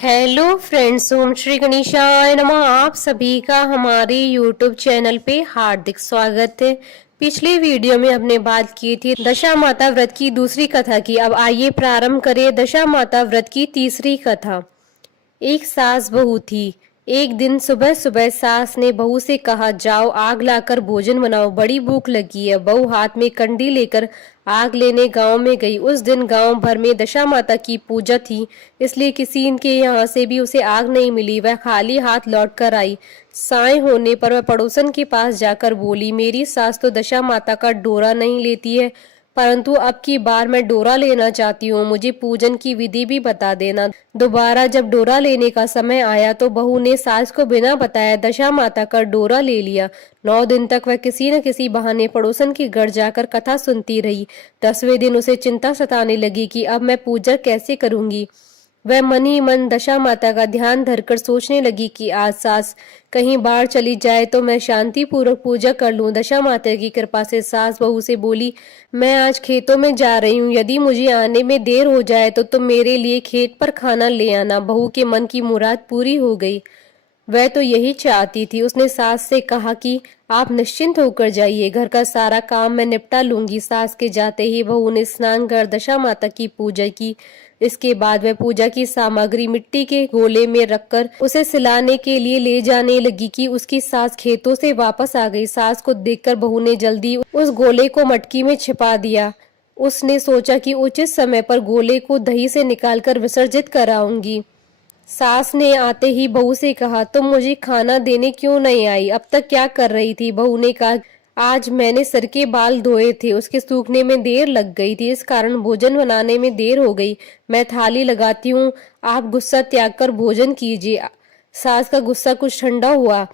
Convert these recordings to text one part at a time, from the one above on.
Hello friends, ओम श्री गणेशाय नमः। आप सभी का हमारे यूट्यूब चैनल पे हार्दिक स्वागत है। पिछले वीडियो में हमने बात की थी दशा माता व्रत की दूसरी कथा की। अब आइए प्रारंभ करें दशा माता व्रत की तीसरी कथा। एक सास बहू थी। एक दिन सुबह सुबह सास ने बहू से कहा, जाओ आग लाकर भोजन बनाओ, बड़ी भूख लगी है। बहू हाथ में कंडी लेकर आग लेने गांव में गई। उस दिन गांव भर में दशा माता की पूजा थी, इसलिए किसी के यहाँ से भी उसे आग नहीं मिली। वह खाली हाथ लौट कर आई। साय होने पर वह पड़ोसन के पास जाकर बोली, मेरी सास तो दशा माता का डोरा नहीं लेती है, परंतु अब की बार मैं डोरा लेना चाहती हूँ, मुझे पूजन की विधि भी बता देना। दोबारा जब डोरा लेने का समय आया तो बहू ने सास को बिना बताया दशा माता का डोरा ले लिया। 9 दिन तक वह किसी न किसी बहाने पड़ोसन के घर जाकर कथा सुनती रही। 10वें दिन उसे चिंता सताने लगी कि अब मैं पूजा कैसे करूंगी। वह मन ही मन दशा माता का ध्यान धरकर सोचने लगी कि आज सास कहीं बाहर चली जाए तो मैं शांति पूर्वक पूजा कर लूं। दशा माता की कृपा से सास बहू से बोली, मैं आज खेतों में जा रही हूँ, यदि मुझे आने में देर हो जाए तो तुम मेरे लिए खेत पर खाना ले आना। बहू के मन की मुराद पूरी हो गई। वह तो यही चाहती थी। उसने सास से कहा कि आप निश्चिंत होकर जाइए, घर का सारा काम मैं निपटा लूंगी। सास के जाते ही बहू ने स्नान कर दशा माता की पूजा की। इसके बाद वह पूजा की सामग्री मिट्टी के गोले में रखकर उसे सिलाने के लिए ले जाने लगी कि उसकी सास खेतों से वापस आ गई। सास को देखकर बहू ने जल्दी उस गोले को मटकी में छिपा दिया। उसने सोचा कि उचित समय पर गोले को दही से निकालकर विसर्जित कराऊंगी। सास ने आते ही बहू से कहा, तुम मुझे खाना देने क्यों नहीं आई? अब तक क्या कर रही थी? बहू ने कहा, आज मैंने सर के बाल धोए थे, उसके सूखने में देर लग गई थी, इस कारण भोजन बनाने में देर हो गई। मैं थाली लगाती हूँ, आप गुस्सा त्याग कर भोजन कीजिए। सास का गुस्सा कुछ ठंडा हुआ।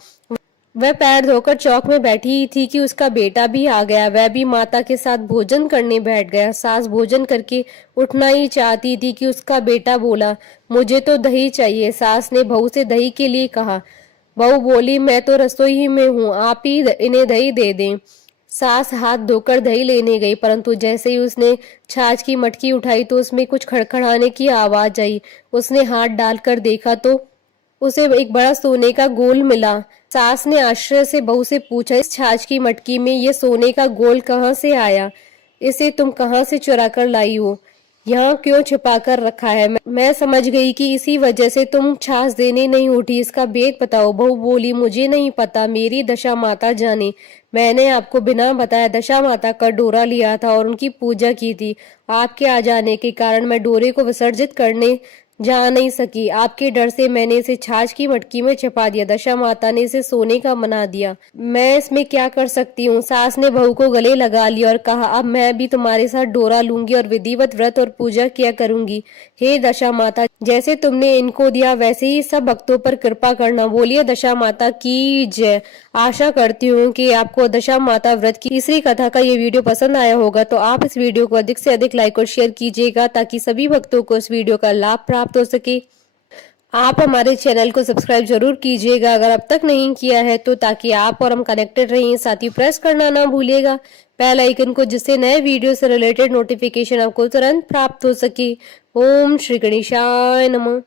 वह पैर धोकर चौक में बैठी ही थी कि उसका बेटा भी आ गया। वह भी माता के साथ भोजन करने बैठ गया। सास भोजन करके उठना ही चाहती थी कि उसका बेटा बोला, मुझे तो दही चाहिए। सास ने बहू से दही के लिए कहा। बहू बोली, मैं तो रसोई ही में हूँ, आप ही इन्हें दही दे दें। सास हाथ धोकर दही लेने गई, परंतु जैसे ही उसने छाछ की मटकी उठाई तो उसमें कुछ खड़खड़ाने की आवाज आई। उसने हाथ डालकर देखा तो उसे एक बड़ा सोने का गोल मिला। सास ने आश्चर्य से बहू से पूछा, इस छाछ की मटकी में ये सोने का गोल कहाँ से आया? इसे तुम कहाँ से चुरा कर लाई हो? यहाँ क्यों छिपा कर रखा है? मैं समझ गई कि इसी वजह से तुम छाछ देने नहीं उठी। इसका भेद बताओ। बहू बोली, मुझे नहीं पता, मेरी दशा माता जाने। मैंने आपको बिना बताया दशा माता का डोरा लिया था और उनकी पूजा की थी। आपके आ जाने के कारण मैं डोरे को विसर्जित करने जा नहीं सकी। आपके डर से मैंने इसे छाछ की मटकी में छिपा दिया। दशा माता ने इसे सोने का बना दिया। मैं इसमें क्या कर सकती हूँ? सास ने बहू को गले लगा लिया और कहा, अब मैं भी तुम्हारे साथ डोरा लूंगी और विधिवत व्रत और पूजा किया करूंगी। हे दशा माता, जैसे तुमने इनको दिया वैसे ही सब भक्तों पर कृपा करना। बोलिए दशा माता की जय। आशा करती हूँ कि आपको दशा माता व्रत की तीसरी कथा का ये वीडियो पसंद आया होगा, तो आप इस वीडियो को अधिक से अधिक लाइक और शेयर कीजिएगा ताकि सभी भक्तों को इस वीडियो का लाभ प्राप्त हो सके। आप हमारे चैनल को सब्सक्राइब जरूर कीजिएगा अगर अब तक नहीं किया है तो, ताकि आप और हम कनेक्टेड रहें। साथ ही प्रेस करना ना भूलिएगा बेल आइकन को, जिससे नए वीडियो से रिलेटेड नोटिफिकेशन आपको तुरंत प्राप्त हो सके। ओम श्री गणेशाय नमः।